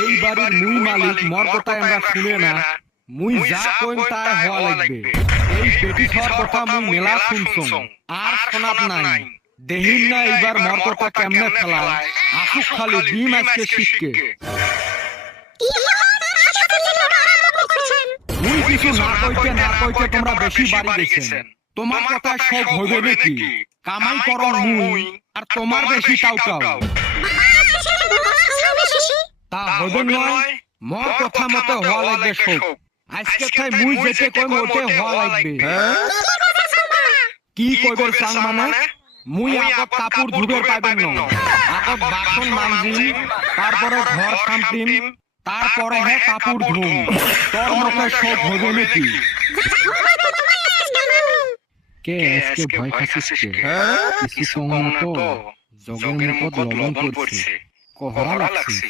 এই বাড়ির মুই মালিক, মোর কথাই আমরা শুনে না। মুই যা কইম তাই হওয়া লাগবে। এই বেটি হওয়ার কথা মুই মেলা শুনছং, আর শোনাত নাই। দেহিন না এইবার মোর কথা কেমনে ফেলায়। আসুক খালি ডিম আজকে শিখকে। মুই কিছু না কইতে তোমরা বেশি বাড়ি গেছেন। তোমার কথা সব হবে নাকি? কামাই করন মুই, আর তোমার বেশি টাউটাও। তা হবে নয়, মোর কথা মতো হওয়া লাগবে সব। আজকে তাই মুই যেতে কইম ওতে হওয়া লাগবে। কি কইবেন চাং মানে? মুই আগত কাপড় ধুবের পাইবেন না, আগত বাসন মানজিম, তারপরে ঘর সামটিম, তারপরে হে কাপড় ধুম। তোর মতো সব হবে নাকি? কে আজকে ভয় খাচ্ছিস কে? কিছু কম না তো, জগের মুখত লবণ পড়ছে, কহরা লাগছে।